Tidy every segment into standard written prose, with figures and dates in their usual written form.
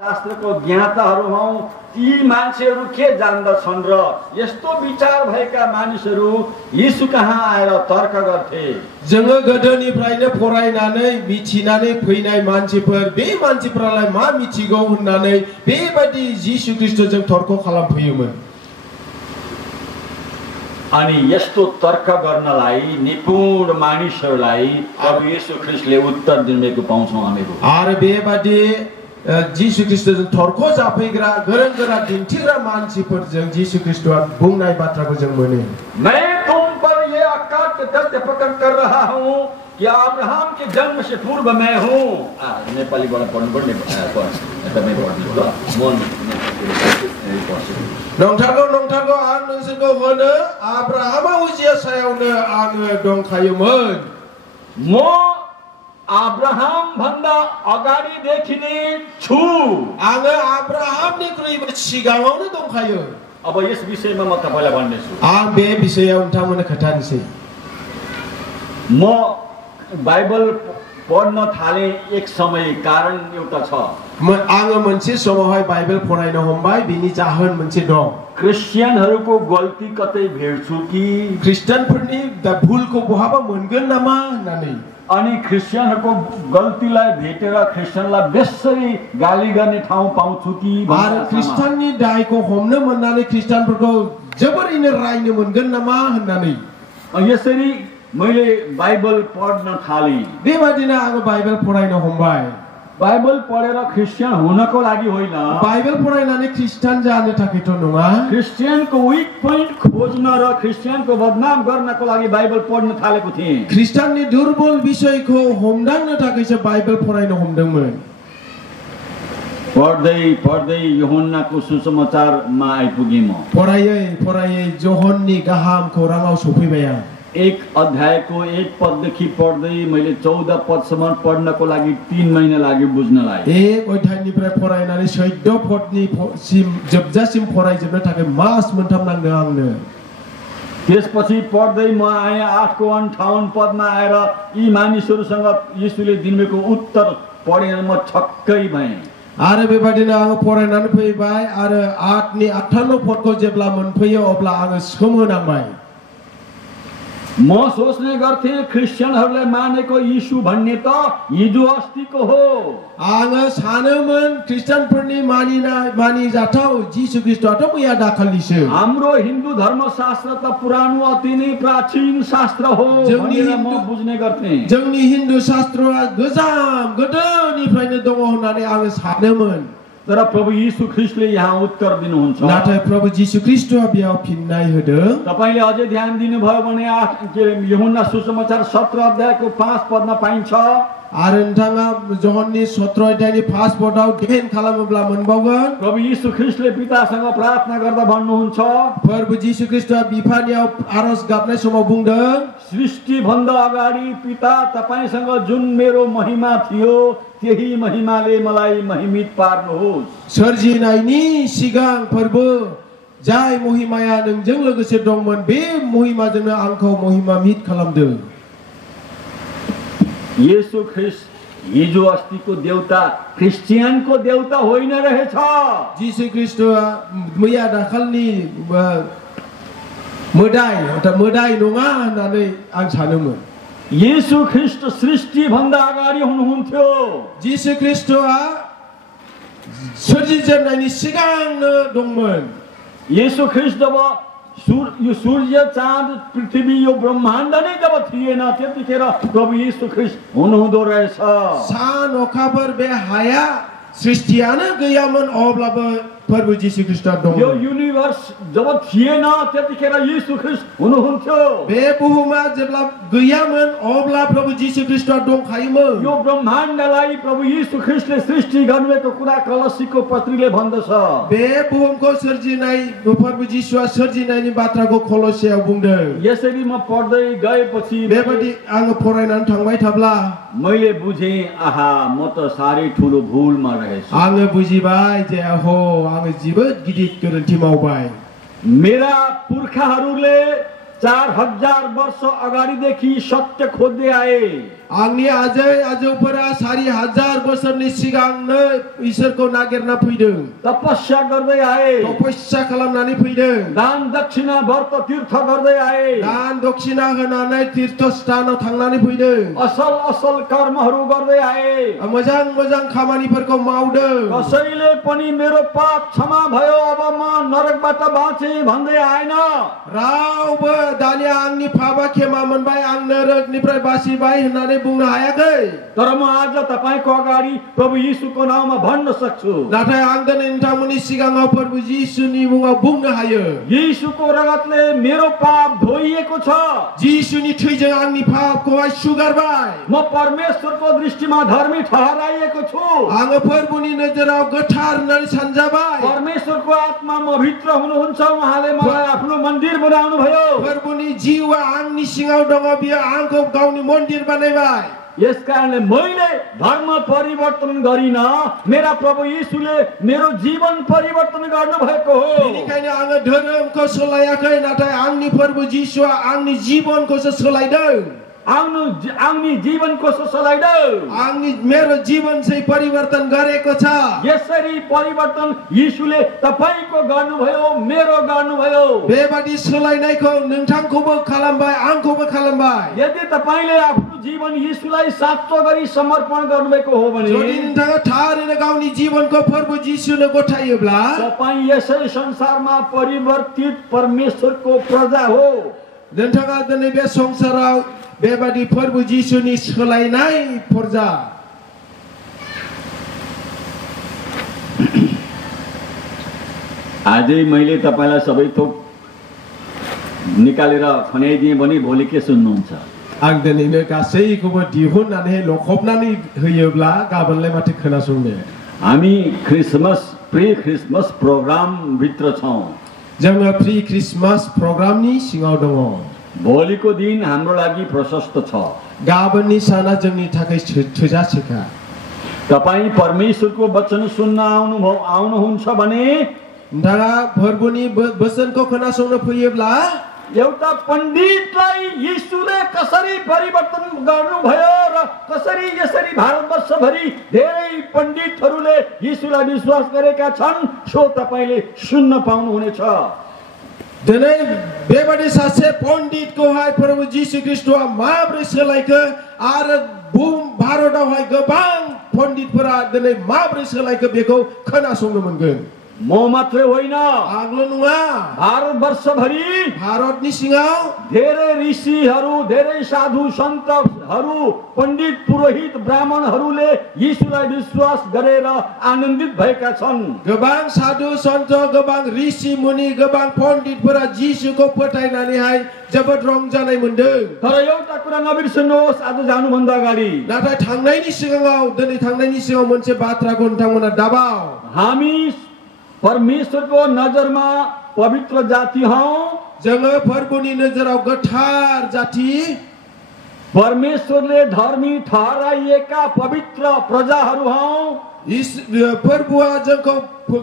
शास्त्रको ज्ञाताहरू हौं ती मान्छेहरू के जान्दछन् र यस्तो विचार भएका मानिसहरू यीशु कहाँ आएर तर्क गर्थे जोङो गोदोनिफ्रायनो फरायनानै मिथिनानै फैनाय मानसिफोर बे मानसिफोरालाय मा मिथिगौ होननानै बेबादि यीशु ख्रीष्टजों तर्क खालामफैयोमोन अनि यस्तो तर्क गर्नलाई निपुण मानिसहरूलाई प्रभु यीशु ख्रीष्टले उत्तर दिएको पाउँछौं हामीहरू आरो बेबादि यीशु ख्रीष्टजों तर्क जाफैग्रा गोरों गोरा दिन्थिग्रा मानसिफोरजों यीशु ख्रीष्टआ बुंनाय बाथ्राखौ जों मोनो मैं तुम पर ये अकाट्य तथ्य प्रकट कर रहा हूं कि अब्राहम के जन्म से पूर्व मैं हूं नेपालीबाट पढ्नुपर्ने तपाईँ पढ्नु नंथारगौ आं नोंसोरखौ होनो आब्राहामा उजिया सायावनो आङो दंखायोमोन म अब्राहम भन्दा अगाडिदेखि नै छु आङो अब्राहामनिख्रुइबो सिगाङावनो दंखायो अब यस विषयमा म तपाईलाई भन्नेछु आं बे विषयाव नोंथांमोननो खोन्थानोसै म बाइबल पढ्न थाले एक समय कारण एउटा छ आङो मोनसे समावहाय बाइबल फरायनो हमबाय बिनि जाहोन मोनसे दं क्रिश्चियनहरूको गल्ती कतै भेट्छु कि ख्रिस्टानफोरनि भुलखौ बहाबा मोनगोन नामा होननानै अनि क्रिश्चियनहरूको गल्तीलाई भेटेर क्रिश्चियनलाई बेसरी गाली गर्ने ठाउँ पाउँछु कि आरो ख्रिस्टाननि दायखौ हमनो मोननानै ख्रिस्टानफोरखौ जोबोरैनो रायनो मोनगोन नामा होननानै यसरी मैले बाइबल पढ्न थाले बेबादिनो आङो बाइबल फरायनो हमबाय बाइबल पढेर क्रिश्चियन हुनको लागि होइन बाइबल फरायनानै ख्रिस्टान जानो थाखायथ' नङा क्रिश्चियनको वीक पोइन्ट खोज्न र क्रिश्चियनको बदनाम गर्नको लागि बाइबल पढ्न थालेको थिएँ ख्रिस्टाननि दुर्बल विषयखौ हमदांनो थाखायसो बाइबल फरायनो हमदोंमोन पढ्दै पढ्दै यूहन्नाको सुसमाचारमा आइपुगे म फरायै जोहननि गाहाम खौराङाव सफैबाय आं एक अध्यायको एक पददेखि पढ्दै मैले 14 पदसम्म पढ्नको लागि 3 महिना लाग्यो बुझ्नलाई एक अध्यायनिफ्राय फरायनानै 14 पदनि जोबजासिम फरायजोबनो थाखाय मास मोनथाम नांदों आंनो त्यसपछि पढ्दै म आए 8 को 58 पदमा आएर यी मानिसहरूसँग येशूले दिनुभएको उत्तर पढेर म छक्कै भएँ आरो बेबादिनो आङो फरायनानै फैबाय आरो 8 नि 58 पदखौ जेब्ला मोनफैयो अब्ला आङो सोमोनांबाय म सोच्ने गर्थे क्रिश्चियनहरूले मानेको यीशु भन्ने त हिजो अस्तिको हो आङो सानोमोन ख्रिस्टानफोरनि मानिजाथाव यीशु ख्रीष्टआथ' मैया दाखालिसो हाम्रो हिन्दू धर्मशास्त्र त पुरानो अति नै प्राचीन शास्त्र हो भनेर म बुझ्ने गर्थे जोंनि हिन्दू शास्त्रआ गोदोनिफ्रायनो दङ होननानै आङो सानोमोन तर प्रभु यीशु ख्रीष्टले यहाँ उत्तर दिनुहुन्छ नाथाय प्रभु यीशु ख्रीष्टआ बेयाव फिन्नाय होदों तपाईले अझै ध्यान दिनुभयो भने यूहन्ना सुसमाचार 17 अध्यायको 5 पदमा पाइन्छ आरो नोंथाङा जोहननि 17 अध्यायनि 5 पदाव ध्यान खालामोब्ला मोनबावगोन प्रभु यीशु ख्रीष्टले पितासँग प्रार्थना गर्दा भन्नुहुन्छ प्रभु यीशु ख्रीष्टआ बिफानियाव आरज गाबनाय समाव बुंदों सृष्टि भन्दा अगाडि पिता तपाईसँग जुन मेरो महिमा थियो त्यही महिमाले मलाई महिमित पार्नुहोस् सोरजिनायनि सिगां प्रभु जाय महिमाया नोंजों लोगोसे दंमोन बे महिमाजोंनो आंखौ महिमामित खालामदों येशू ख्रीष्ट हिजो अस्तिको देवता क्रिश्चियनको देवता होइन रहेछ यीशु ख्रीष्टआ मैया दाखालनि मोदाय नङा होननानै आं सानोमोन येशू ख्रीष्ट सृष्टि भन्दा अगाडि हुनुहुन्थ्यो यीशु ख्रीष्टआ सोरजिजेननायनि सिगांनो दंमोन येशू ख्रीष्ट जब यो सूर्य चाँद पृथ्वी यो ब्रह्माण्ड नै जब थिएन त्यतिखेर प्रभु येशू ख्रीष्ट हुनुहुँदो रहेछ सान अखाफोर बे हाया सृष्टियानो गैयामोन अब्लाबो प्रभु यीशु ख्रीष्ट दं यो युनिभर्स जब थिएन त्यतिखेर येशू ख्रीष्ट हुनुहुन्थ्यो बे बुहुमा जेब्ला गैयामोन अब्ला प्रभु यीशु ख्रीष्ट दंखायोमोन यो ब्रह्माण्डलाई प्रभु यीशु ख्रीष्टले सृष्टि गर्नुभएको कुरा कलसीको पत्रीले भन्दछ बे बुहुमको सर्जिनाय प्रभु यीशुआ सर्जिनायनि बाथ्राखौ कलसियाव बुंदों यसरी म पढ्दै गएपछि बेबादि आङो फरायनानै थांबाय थाब्ला मैले बुझे आहा म त सारै ठुलो भुलमा रहेछु आङो बुझिबाय जे हो आङो जोबोद गिदिर गोरोन्थि मावबाय मेरा पुर्खाहरूले 4000 वर्ष अगाडिदेखि सत्य खोज्दै आए आंनि आजै आजौफोरा 4000 बोसोरनि सिगांनो इसोरखौ नागिरना फैदों तपस्या गर्दै आए तपस्या खालामनानै फैदों दान दक्षिणा व्रत तीर्थ गर्दै आए दान दक्षिणा होनानै तीर्थस्थानाव थांनानै फैदों असल असल कर्महरू गर्दै आए मोजां मोजां खामानिफोरखौ मावदों कसैले पनि मेरो पाप क्षमा भयो अब म नरकबाट बाँचे भन्दै आएन रावबो दानिया आंनि पापा क्षमा मोनबाय आं नरकनिफ्राय बासिबाय होननानै बुंनो हायाखै तर म आज तपाईको अगाडि प्रभु येशूको नाममा भन्न सक्छु नाथाय आं दिनै नोंथांमोननि सिगाङाव प्रभु येशूनि मुङाव बुंनो हायो येशूको रगतले मेरो पाप धोइएको छ येशूनि थैजों आंनि पापखौहाय सुगारबाय म परमेश्वरको दृष्टिमा धर्मी ठहराइएको छु आङो प्रभुनि नजराव गोथार होननानै सानजाबाय परमेश्वरको आत्मा म भित्र हुनुहुन्छ उहाँले मलाई आफ्नो मन्दिर बनाउनु भयो प्रभुनि जीवा आंनि सिङाव दङ बियो आंखौ गावनि मन्दिर बनाइबाय यसकारणले मैले धर्म परिवर्तन गरिन मेरा प्रभु येशूले मेरो जीवन परिवर्तन गर्नु भएको हो बेनिखायनो आङो धर्मखौ सोलायाखै नाथाय आंनि प्रभु येशूआ आंनि जीवनखौसो सोलायदों आंनि जीवनको सोलाइदौ आंनि मेरो जीवन चाहिँ परिवर्तन गरेको छ यसरी परिवर्तन येशूले तपाईको गर्नुभयो मेरो गर्नुभयो बेबादी सोलायनायखौ नोंथांखौबो खालामबाय आंखौबो खालामबाय यदि तपाईले आफ्नो जीवन येशूलाई साँचो गरी समर्पण गर्नुभएको हो भने यदि नोंथाङा थारैनो गावनि जीवनको प्रभु येशूले गथायोब्ला तपाई यसै संसारमा परिवर्तित परमेश्वरको प्रजा हो नोंथाङा दिनै बे संसाराव बेबादी प्रभु येशूनि सोलायनाय प्रजा आजै मैले तपाईलाई सबै थोक निकालेर खन्याइदिए भने भोलि के सुन्नुहुन्छ आं दिनैनो गासैखौबो दिहुननानै लखबनानै होयोब्ला गाबोनलाय माथो खोनासंनो हामी प्री क्रिसमस प्रोग्राम भित्र छौं जोङो प्री क्रिसमस प्रोग्रामनि सिङाव दङ भोलिको दिन हाम्रो लागि प्रशस्त छ गाबोननि साना जोंनि थाखाय थोजासेखा तपाई परमेश्वरको वचन सुन्न आउनुहुन्छ भने नोंथाङा प्रभुनि वचनको खोनासंनो फैयोब्ला एउटा पण्डितलाई येशूले कसरी परिवर्तन गर्नुभयो र कसरी यसरी भारतवर्षभरि धेरै पण्डितहरूले येशूलाई विश्वास गरेका छन् सो तपाईले सुन्न पाउनुहुनेछ दिनै बेबादि सासे पण्डितखौहाय प्रभु येशू ख्रीष्टआ माब्रै सोलायखो आरो बुहुम भारतावहाय गोबां पण्डितफोरा दिनै माब्रै सोलायखो बेखौ खोनासंनो मोनगोन म मात्रै होइन आग्लो नङा भारतवर्षभरि भारतनि सिङाव धेरै ऋषिहरू धेरै साधु सन्तहरू पण्डित पुरोहित ब्राह्मणहरूले येशूलाई विश्वास गरेर आनन्दित भएका छन् गोबां साधु सन्त गोबां ऋषि मुनि गोबां पण्डितफोरा येशूको फोथायनानैहाय जोबोद रंजानाय मोनदों तर एउटा कुरा नबिर्सनुहोस् आज जानुभन्दा अगाडि नाथाय थांनायनि सिगाङाव दिनै थांनायनि सिगाङाव मोनसे बाथ्राखौ नोंथांमोना दाबाव हामी परमेश्वरको नजरमा पवित्र जाति हौं जोङो प्रभुनि नजराव गोथार जाति परमेश्वरले धर्मी ठहराइएका पवित्र प्रजाहरू हौं प्रभुआ जोंखौ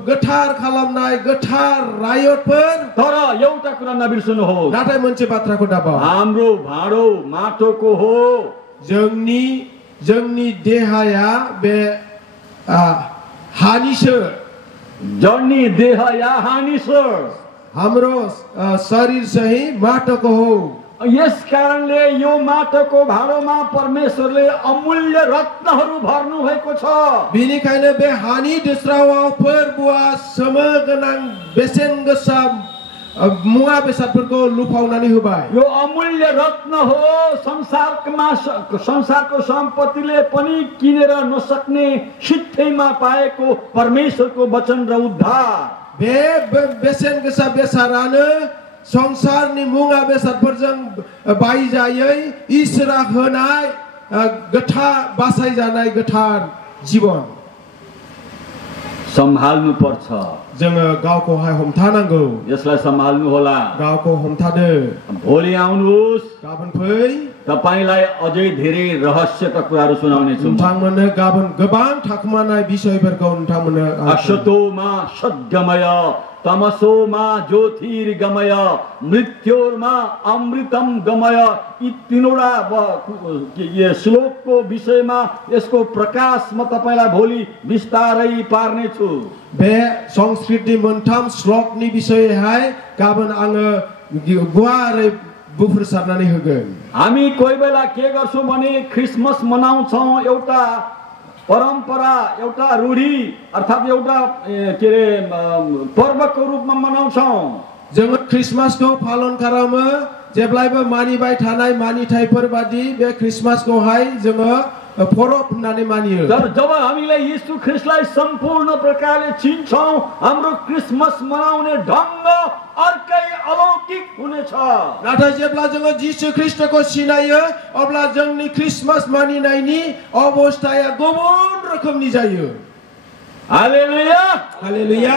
गोथार खालामनाय गोथार रायतफोर तर एउटा कुरा नबिर्सनुहोस् नाथाय मोनसे बाथ्राखौ दाबाव हाम्रो भाँडो माटोको हो जोंनि देहाया बे हानिसो जर्नी देह या हानिसर हाम्रो शरीर चाहिँ माटोको हो यस कारणले यो माटोको भाँडोमा परमेश्वरले अमूल्य रत्नहरू भर्नु भएको छ बेनिखायनो बे हानि दोस्रावाव प्रभुआ समगोनां बेसेन गोसा मुवा बेसादफोरखौ लुफावनानै होबाय यो अमूल्य रत्न हो संसारको सम्पत्तिले पनि किनेर नसक्ने सित्तैमा पाएको परमेश्वरको वचन र उद्धार बे बेसेन गोसा बेसादानो संसारनि मुवा बेसादफोरजों बायजायै इसोरा होनाय गोथार बासायजानाय गोथार जीवन सम्हाल्नु पर्छ जोङो गावखौहाय हमथानांगौ यसलाई सम्हाल्नु होला गावखौ हमथादो भोलि आउनुहोस् गाबोन फै तपाईलाई अझै धेरै रहस्यका कुराहरू सुनाउने छु नोंथांमोननो गाबोन गोबां थाखुमानाय विषयफोरखौ नोंथांमोननो असतोमा सद्गमय तमसोमा ज्योतिर्गमय मृत्योर्मा अमृतम गमय। यी तीनवटा श्लोकको विषयमा यसको प्रकाश म तपाईलाई भोलि विस्तारै पार्ने छु। Be Sanskriti montam slok ni bisoi hai gaban ang guare बुफुरसारनानै होगोन। हामी कोही बेला के गर्छौं भने क्रिसमस मनाउँछौं, एउटा परम्परा, एउटा रूढी अर्थात् एउटा के रे पर्वको रूपमा मनाउँछौं। जोङो क्रिसमसको पालन खालामो, जेब्लायबो मानिबाय थानाय मानिथायफोर बादि बे क्रिसमसखौहाय जोङो परब होननानै मानियो। जब हामीले यीशु ख्रीष्टलाई सम्पूर्ण प्रकारले चिन्छौं, हाम्रो क्रिसमस मनाउने ढंग अर्कै अलौकिक हुनेछ। नाथाय जेब्ला जोङो जिसु ख्रीष्टको सिनायो अब्ला जोंनि क्रिसमस मानिनायनि अवस्थाया गुबुन रोखोमनि जायो। हालेलुया हालेलुया।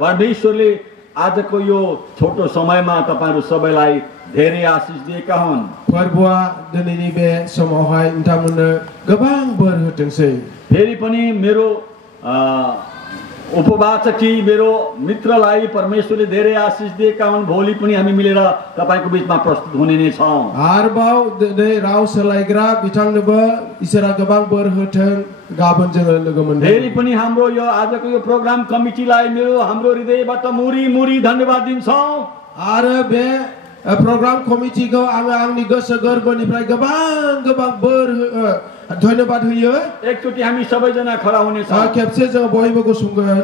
परमेश्वरले आजको यो छोटो समयमा तपाईहरु सबैलाई धेरै आशिष दिएका हुन्। प्रभुआ दिनैनि बे समावहाय नोंथांमोननो गोबां बोर होथोंसै। फेरि पनि मेरो उपवाचकी मेरो मित्रलाई परमेश्वरले धेरै आशिष दिएका हुन्। भोलि पनि हामी मिलेर तपाईको बीचमा प्रस्तुत हुने नै छौं। आरोबाव दिनै राव सोलायग्रा बिथांनोबो इसोरा गोबां बोर होथों। गाबोन जोङो लोगो मोनगोन। फेरि पनि हाम्रो यो आजको यो प्रोग्राम कमिटीलाई हाम्रो हृदयबाट मुरी धन्यवाद दिन्छौं। आरो बे प्रोग्राम कमिटीखौ आङो आंनि गोसो गोरबोनिफ्राय गोबां बोर धन्यवाद होयो। एकचोटि हामी सबैजना खडा हुने छौं। खेबसे जों बयबो गसंगोन।